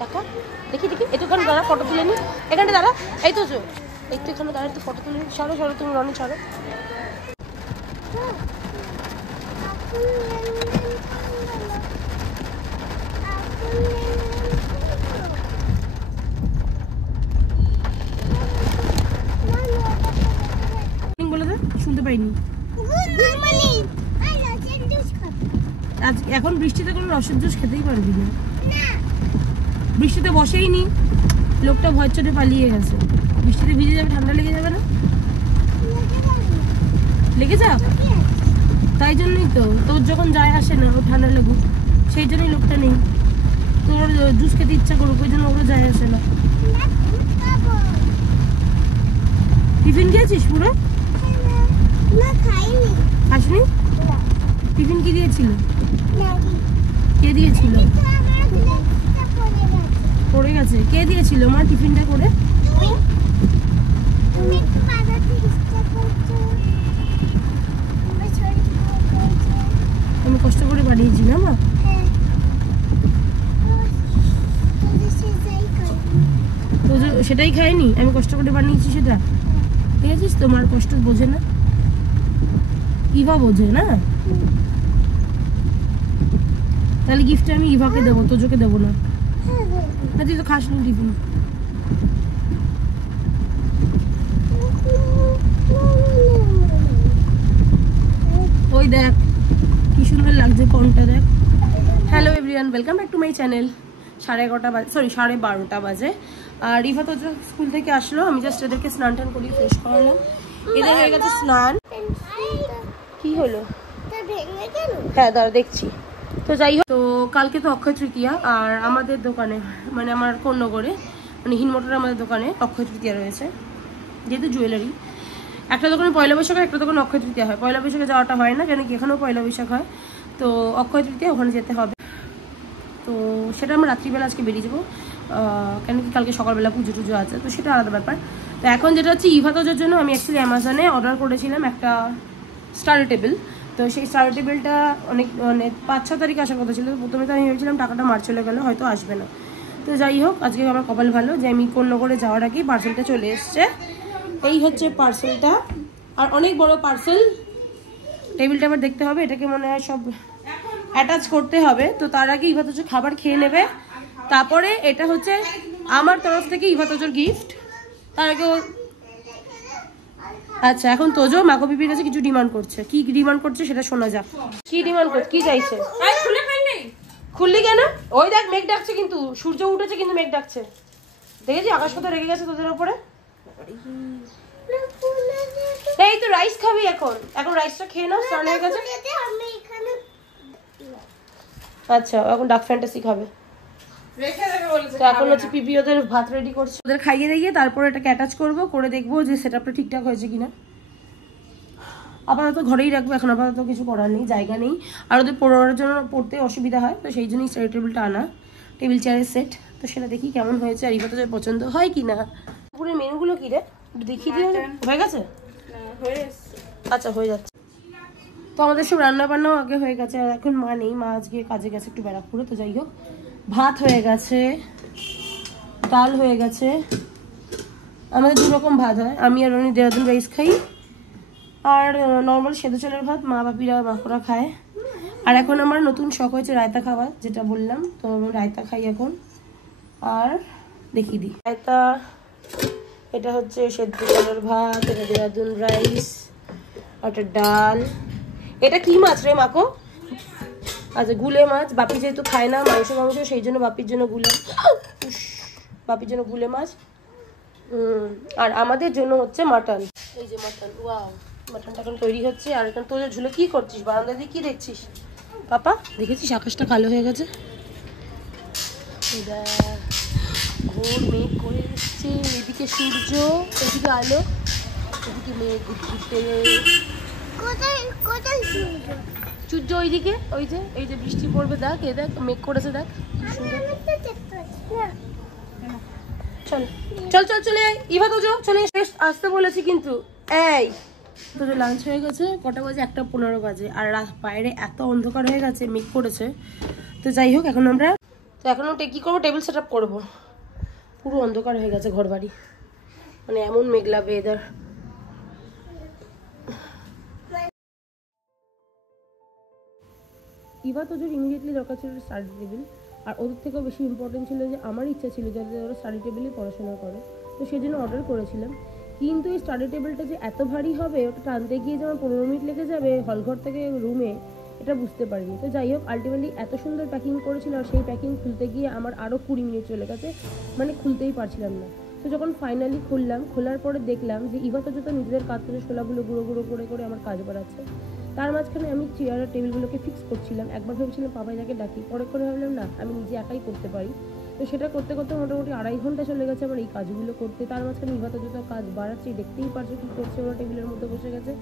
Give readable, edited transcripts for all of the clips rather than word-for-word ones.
দেখা দেখি দেখি একটুখানি দাঁড়া, ফটো তুলে নি। এখানে দাঁড়া, এই তো একটু এখানে দাঁড়া, একটু ফটো তুলে নি। সরো সরো, তুমি রনি সরো। বলে দে, শুনতে পাইনি। আজ এখন বৃষ্টিতে কোনো রসের জুস খেতেই পারবি না। বৃষ্টিতে বসেই নি, লোকটা ভয় চোটে পালিয়ে গেছে। বৃষ্টিতে ভিজে যাবে, ঠান্ডা লেগে যাবে না? লেগে যা, তাই জন্যই তো তোর যখন যায় আসে না ও ঠান্ডা লাগুক, সেই জন্যই লোকটা নেই। তোর জুস খেতে ইচ্ছা করুক, ওই জন্য ওগুলো যায় আসে না। টিফিন খেয়েছিস পুরো? খাসনি? টিফিন কি দিয়েছিল? কে দিয়েছিল? পড়ে গেছে। কে দিয়েছিল মা টিফিনটা করে? আমি কষ্ট করে বানিয়েছি না মা? সেটাই খাইনি, আমি কষ্ট করে বানিয়েছি সেটা। ঠিক আছে, তোমার কষ্ট বোঝে না, ইভা বোঝে না। তাহলে গিফটটা আমি ইভাকে দেবো, তোজোকে দেবো না। তুই তো খাসনি টিফিন। ওই দেখ কি সুন্দর লাগছে কোনটা, দেখ। Hello everyone, welcome back to my channel. 11:30 বাজে, সরি 12:30 বাজে। আর ইভা তো স্কুল থেকে আসলো, আমি জাস্ট এদেরকে স্নান টান করি, ফ্রেশ করালাম। এদের হয়ে গেছে স্নান। কি হলো? হ্যাঁ দাঁড়া দেখছি। তো যাই হোক, তো কালকে তো অক্ষয় তৃতীয়া, আর আমাদের দোকানে মানে আমার কোন্নগরে মানে হিনমোটরে আমাদের দোকানে অক্ষয় তৃতীয়া রয়েছে। যেহেতু জুয়েলারি, একটা দোকানে পয়লা বৈশাখ হয়, একটা দোকানে অক্ষয় তৃতীয়া হয়। পয়লা বৈশাখে যাওয়াটা হয় না, কেন কি এখানেও পয়লা বৈশাখ হয়। তো অক্ষয় তৃতীয়া ওখানে যেতে হবে। তো সেটা আমরা রাত্রিবেলা আজকে বেরিয়ে যাবো, কেন কি কালকে সকালবেলা পুজো টুজো আছে, তো সেটা আলাদা ব্যাপার। তো এখন যেটা হচ্ছে ইভা তোজোর জন্য আমি অ্যাকচুয়ালি অ্যামাজনে অর্ডার করেছিলাম একটা স্টাডি টেবিল। তো সেই স্টাডি টেবিলটা অনেক মানে 5-6 তারিখ আসার কথা ছিল। প্রথমে তো আমি ভেবেছিলাম টাকাটা মার চলে গেলো, হয়তো আসবে না। তো যাই হোক, আজকে আমার কপাল ভালো যে আমি কোন্নগরে যাওয়ার আগেই পার্সেলটা চলে এসছে। এই হচ্ছে পার্সেলটা, আর অনেক বড় পার্সেল। টেবিলটা আবার দেখতে হবে, এটাকে মনে হয় সব অ্যাটাচ করতে হবে। তো তার আগে ইভা তোজো খাবার খেয়ে নেবে, তারপরে এটা হচ্ছে আমার তরফ থেকে ইভা তোজোর গিফট। তার আগে আচ্ছা, এখন তোজো মাকো বিবির কাছে কিছু ডিমান্ড করছে। কি ডিমান্ড করছে সেটা শোনা যাক। কি ডিমান্ড করছে, কি চাইছে? খুললি কেন? ওই দেখ মেঘ ডাকছে, কিন্তু সূর্য উঠেছে কিন্তু মেঘ ডাকছে। দেখেছি আকাশ কত রেগে গেছে তোদের উপরে। এই তো রাইস খাবি এখন, এখন রাইসটা খেয়ে নাও, স্নান হয়ে গেছে। আচ্ছা, এখন ডার্ক ফ্যান্টাসি খাবে। তো এখন হচ্ছে পিপি ওদের ভাত রেডি করছে, ওদের খাইয়ে দিয়ে তারপরে এটাকে অ্যাটাচ করবো, করে দেখবো যে সেটআপটা ঠিকঠাক হয়েছে কিনা। আপাতত ঘরেই রাখবো, এখন আপাতত কিছু করার নেই, জায়গা নেই। আর ওদের পড়ার জন্য পড়তে অসুবিধা হয়, তো সেই জন্যই স্টাডি টেবিলটা আনা, টেবিল চেয়ারের সেট। তো সেটা দেখি কেমন হয়েছে, আর ইভা তোজোর পছন্দ হয় কিনা। পুরো মেনুগুলো কি রে দেখিয়ে দিয়ে হয়ে গেছে? আচ্ছা হয়ে যাচ্ছে। তো আমাদের সব রান্না বান্নাও আগে হয়ে গেছে, আর এখন মা নেই, মা আজকে কাজে গেছে একটু ব্যারাকপুরে। তো যাই হোক, ভাত হয়ে গেছে, ডাল হয়ে গেছে। আমাদের 2 রকম ভাত হয়, আমি আর উনি দেরাদুন রাইস খাই, আর নর্মাল সেদ্ধ চালের ভাত মা বাপিরা মাকড়া খায়। আর এখন আমার নতুন শখ হয়েছে রায়তা খাওয়া, যেটা বললাম, তো আমি রায়তা খাই এখন। আর দেখিয়ে দিই রায়তা, এটা হচ্ছে সেদ্ধ চালের ভাত, এটা দেরাদুন রাইস, একটা ডাল। এটা কি মাছ রে মাকো? আচ্ছা গুলে মাছ, বাপি যেহেতু খায় না মাংস সেই জন্য বাপির জন্য গুলে মাছ। আর আমাদের জন্য হচ্ছে মাটন। এই যে মাটন, ওয়াও, মাটনটা এখন তৈরি হচ্ছে। আর এখন তোদের ঝুলে কি করছিস? বারান্দা দিয়ে কি দেখছিস? পাপা দেখেছিস আকাশটা কালো হয়ে গেছে, ঘোর মেঘ করে এসছে। এদিকে সূর্য, এদিকে আলো, এদিকে মেঘ ঘুরতে। সূর্য ওইদিকে, ওই যে এই যে বৃষ্টি পড়বে, দেখ এ দেখ মেঘ করেছে, দেখ চল চল চল চলে ইভা তোজো চলে আসতে বলেছি কিন্তু। এই তোজো লাঞ্চ হয়ে গেছে, কটা বাজে? 1:15 বাজে, আর বাইরে এত অন্ধকার হয়ে গেছে, মেঘ করেছে। তো যাই হোক, এখন আমরা তো এখনও কী করবো, টেবিল সেট আপ করবো। পুরো অন্ধকার হয়ে গেছে ঘর বাড়ি, মানে এমন মেঘলা ওয়েদার। ইভা তোজোর ইমিডিয়েটলি দরকার ছিল স্টাডি টেবিল, আর ওদের থেকেও বেশি ইম্পর্টেন্ট ছিল যে আমার ইচ্ছা ছিল যাতে ওরা স্টাডি টেবিলে পড়াশোনা করে। তো সেই জন্য অর্ডার করেছিলাম, কিন্তু এই স্টাডি টেবিলটা যে এত ভারী হবে, ওটা টানতে গিয়ে যে আমার 15 মিনিট লেগে যাবে হলঘর থেকে রুমে, এটা বুঝতে পারিনি। তো যাই হোক, আলটিমেটলি এত সুন্দর প্যাকিং করেছিল, আর সেই প্যাকিং খুলতে গিয়ে আমার আরও 20 মিনিট চলে গেছে, মানে খুলতেই পারছিলাম না। তো যখন ফাইনালি খুললাম, খোলার পরে দেখলাম যে ইভা তোজো তো নিজেদের কাজ থেকে শোলাগুলো গুঁড়ো গুঁড়ো করে করে আমার কাজ বাড়াচ্ছে। তার মাঝখানে আমি চেয়ার আর টেবিলগুলোকে ফিক্স করছিলাম। একবার ভেবেছিলাম পাপাইদাকে ডাকি, পরে করে ভাবলাম না, আমি নিজে একাই করতে পারি। তো সেটা করতে করতে মোটামুটি 2.5 ঘন্টা চলে গেছে আমার এই কাজগুলো করতে। তার মাঝখানে ইভা তোজো তো কাজ বাড়াচ্ছি, দেখতেই পারছো কী করছে, ওরা টেবিলের মধ্যে বসে গেছে।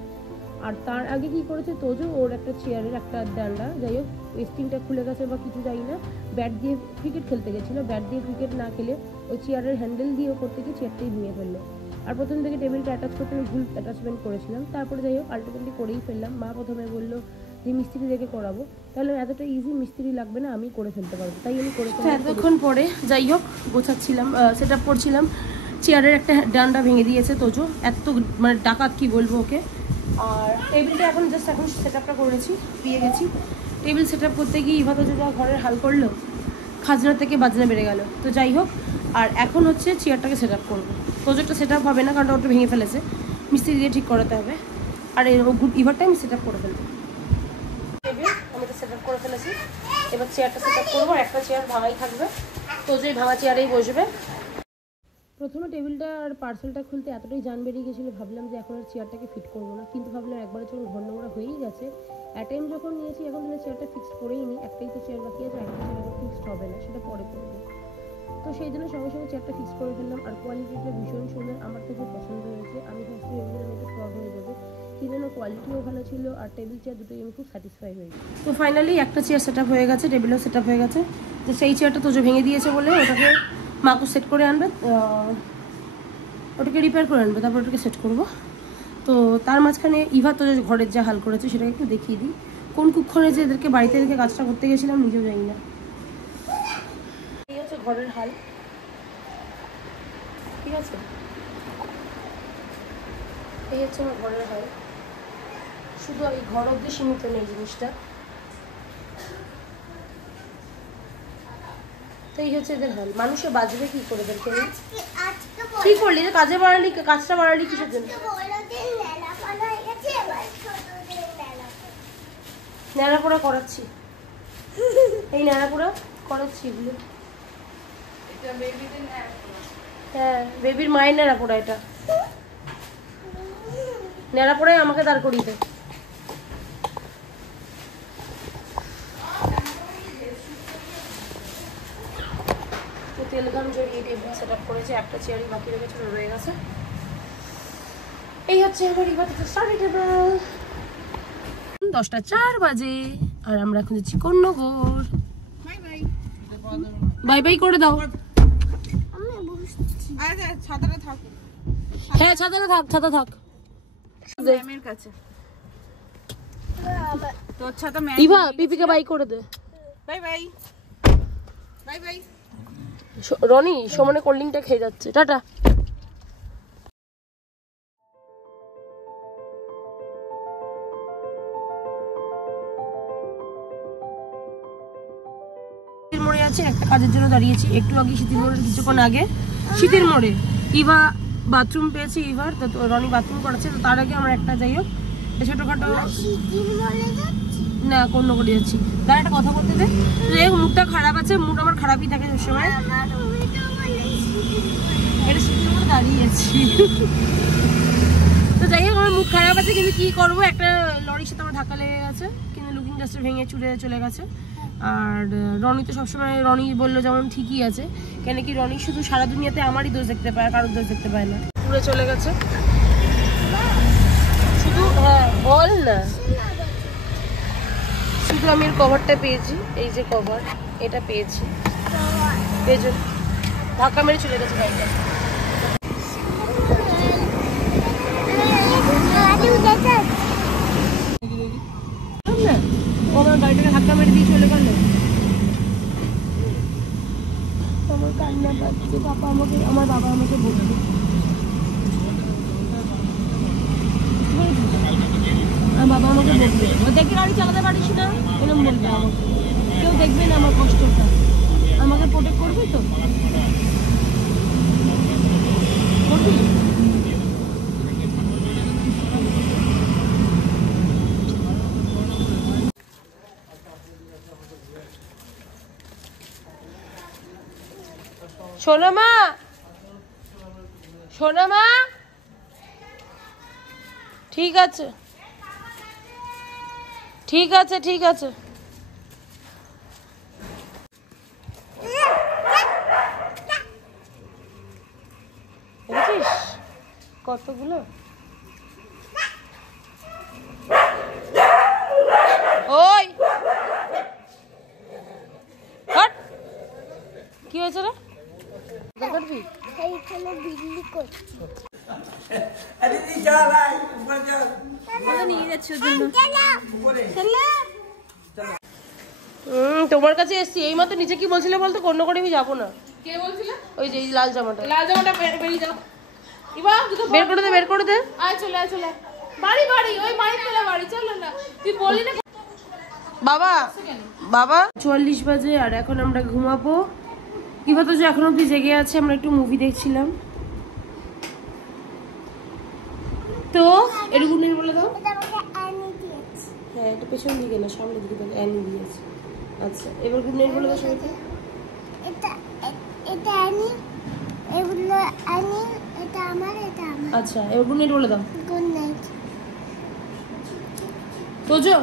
আর তার আগে কি করেছে তোজো, ওর একটা চেয়ারের একটা ডান্ডা, যাই হোক ওয়েস্টিংটা খুলে গেছে বা কিছু যাই না, ব্যাট দিয়ে ক্রিকেট খেলতে গেছিলো, ব্যাট দিয়ে ক্রিকেট না খেলে ওই চেয়ারের হ্যান্ডেল দিয়ে করতে গিয়ে চেয়ারটাই ভেঙে ফেললো। আর প্রথম থেকে টেবিলটা অ্যাটাচ করতে আমি ভুল অ্যাটাচমেন্ট করেছিলাম, তারপরে যাই হোক আলটিমেটলি করেই ফেললাম। মা প্রথমে বললো যে মিস্ত্রি দেখে করাবো, তাহলে এতটা ইজি মিস্ত্রি লাগবে না, আমি করে ফেলতে পারবো, তাই আমি করে ফেললাম। এতক্ষণ পরে যাই হোক গোছাচ্ছিলাম, সেট আপ করছিলাম, চেয়ারের একটা ডান্ডা ভেঙে দিয়েছে তোজো, এত মানে ডাকাত কি বলবো ওকে। আর টেবিলটা এখন সেট আপটা করেছি, পেয়ে গেছি। টেবিল সেট আপ করতে গিয়ে ইভা তোজো ঘরের হাল করলো, খাজনা থেকে বাজনা বেড়ে গেল। তো যাই হোক, আর এখন হচ্ছে চেয়ারটাকে সেট আপ করবো। তোজোটা সেট আপ হবে না, কারণ ওটা ভেঙে ফেলেছে, মিস্ত্রি দিয়ে ঠিক করাতে হবে। আর ইভারটা আমি সেট আপ করে ফেলবো। টেবিল আমি তো সেট আপ করে ফেলেছি, এবার চেয়ারটা সেট আপ করবো। একটা চেয়ার ভাঙাই থাকবে, তোজোই ভাঙা চেয়ারেই বসবে। প্রথমে টেবিলটা আর পার্সেলটা খুলতে এতটাই জান বেরিয়ে গেছিলো, ভাবলাম যে এখন আর চেয়ারটাকে ফিট করবো না, কিন্তু ভাবলাম একবারে যখন ঘর নোংরা হয়েই গেছে, অ্যাটেম্প যখন নিয়েছি, এখন তাহলে চেয়ারটা ফিক্স করেই নিই। একটাই তো চেয়ার বাকি আছে, একটা চেয়ার এখন ফিক্সড হবে না, সেটা পরে করবো। তো সেই জন্য সঙ্গে সঙ্গে চেয়ারটা ফিক্স করে ফেললাম। আর কোয়ালিটিটা ভীষণ সুন্দর, আমার তো খুব পছন্দ হয়েছে। আমি ফার্স্টে ভেবেছিলাম একটু ফ্রড হয়ে যাবে, কিন্তু কোয়ালিটিও ভালো ছিল, আর টেবিল চেয়ার দুটোই আমি খুব স্যাটিসফাই হয়েছি। তো ফাইনালি একটা চেয়ার সেট আপ হয়ে গেছে, টেবিলও সেট আপ হয়ে গেছে। তো সেই চেয়ারটা তোজো ভেঙে দিয়েছে বলে ওটাকে মাকু সেট করে আনবে, ওটাকে রিপেয়ার করে আনবে, তারপর ওটাকে সেট করবো। তো তার মাঝখানে ইভা তো ঘরের যা হাল করেছে সেটাকে একটু দেখিয়ে দিই। কোন কুক্ষণে যে এদেরকে বাড়িতে রেখে কাজটা করতে গেছিলাম নিজেও জানি না। এই হচ্ছে ঘরের হাল, ঠিক আছে, এই হচ্ছে আমার ঘরের হাল। শুধু এই ঘর অব্দি সীমিত নেই জিনিসটা। তো এই হচ্ছে এদের হাল। মানুষে বাজবে কি করে এদেরকে? কি করলি কাজে বাড়ালি, কাজটা বাড়ালি কিসের জন্য? ন্যাড়াপোড়া করাচ্ছি, এই ন্যাড়াপোড়া করাচ্ছি এগুলো। হ্যাঁ, বেবির মায়ের ন্যাড়াপোড়া, এটা ন্যাড়াপোড়ায় আমাকে দাঁড় করিয়ে দেয়। তেলগাম জড়িয়ে টেবিল সেট আপ করেছে, একটা চেয়ারই বাকি রেখেছে, রয়ে গেছে। এই হচ্ছে আমার স্টাডি টেবিল। 10টা 4 বাজে, আর আমরা এখন যাচ্ছি কন্যগর। বাই বাই করে দাও। হ্যাঁ ছাতাটা থাক, ছাতা থাক। ইভা পিপিকে বাই করে দে। Bye bye bye bye. Roni সমানে কোল্ড ড্রিঙ্কটা খেয়ে যাচ্ছে, টাটা। মোড়ে আছে, একটা কাজের জন্য দাঁড়িয়েছি, একটু আগে শীতের মোড়ের কিছুক্ষণ আগে শীতের মোড়ে ইভা বাথরুম পেয়েছে, ইভার তো রনি বাথরুম করাচ্ছে। তো তার আগে আমরা একটা যাই হোক ছোটখাটো না কোন করে যাচ্ছি, তার একটা কথা বলতে দে। যাই হোক মুডটা খারাপ আছে, মুড আমার খারাপই থাকে সবসময়। এটা শীতের মোড়ে দাঁড়িয়েছি, তো যাই হোক আমার মুড খারাপ আছে, কিন্তু কি করবো, একটা লরির সাথে আমার ধাক্কা লেগে গেছে, কিন্তু লুকিং গ্লাসটা ভেঙে চুরে চলে গেছে। আর রনি তো সবসময়, রনি বললো যেমন ঠিকই আছে, কেন কি রনি শুধু সারা দুনিয়াতে আমারই দোষ দেখতে পায়, কারোর দোষ দেখতে পায় না। পুরে চলে গেছে শুধু। হ্যাঁ বল না, শুধু আমি এর কভারটা পেয়েছি, এই যে কভার এটা পেয়েছি, পেয়েছেন ধাক্কা মেরে চলে গেছে গাড়িটা। ও আমার গাড়িটাকে ধাক্কা মেরে দিয়ে চলে গেল। কান্না পাচ্ছে, আমার বাবা আমাকে বলবে, আমার বাবা আমাকে বলবে ও দেখে গাড়ি চালাতে পারিস না, এরকম বলবে আমাকে। কেউ দেখবে না আমার কষ্টটা, আমাকে প্রোটেক্ট করবি তো, করবি? সোনা মা, সোনা মা, ঠিক আছে ঠিক আছে ঠিক আছে। দেখেছিস কতগুলো? ওই হট, কি হয়েছে রে? করবি? এইখানে বিল্লি করছি। আরে তুই যা ভাই উপরে যা। কোথায় নিয়ে যাচ্ছ ওর জন্য? চলে তোমার কাছে এসছি এইমাত্র। নিচে কি বলছিলে বলতো? কোন করে আমি যাবো না। কে বলছিল? ওই যে এই লাল জামাটা, লাল জামাটা বেরিয়ে যাও। ইবা দুটো বের করে দে, বের করে দে। আয় চলে আয় চলে আয়। বাড়ি বাড়ি ওই বাড়ি চলে বাড়ি চল না। তুই বললি না বাবা বাবা 44 বাজে আর এখন আমরা ঘুমাবো। ইভা তো যে এখন অব্দি জেগে আছে, আমরা একটু মুভি দেখছিলাম। তো এরকম নেই বলে দাও। এটা আমাকে আনি দিয়েছে। হ্যাঁ, এটা পেছন দিকে না সামনের দিকে, তাহলে অ্যানি দিয়েছে। আচ্ছা, এবার গুড নাইট বলে দাও সবাইকে। এটা আনি, এগুলো আনি, এটা আমার, এটা আমার। আচ্ছা, এবার গুড নাইট বলে দাও। Good night. তোজো,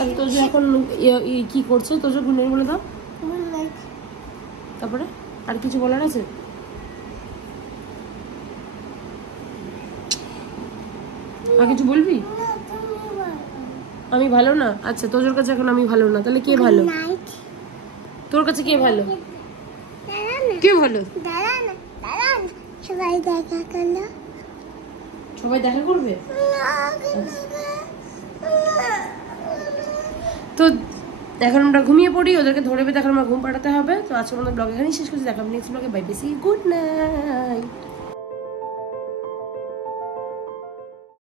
আর তোজো এখন কি করছে? তোজো গুড নাইট বলে দাও। Good night. তারপরে আর কিছু বলার আছে? আর কিছু বলবি? আমি ভালো না? আচ্ছা, তোজোর কাছে এখন আমি ভালো না, তাহলে কে ভালো? নাইট। তোর কাছে কে ভালো? দাঁড়া না, কে ভালো? দাঁড়া না, দাঁড়া না। সবাই দেখা করলো। সবাই দেখা করবে? তো এখন আমরা ঘুমিয়ে পড়ি, ওদেরকে ধরে পেতে এখন আমরা ঘুম পাঠাতে হবে। তো আজকে আমাদের ব্লগ এখানেই শেষ করছি। দেখা হবে নেক্সট ব্লগে। Bye bye, see good night.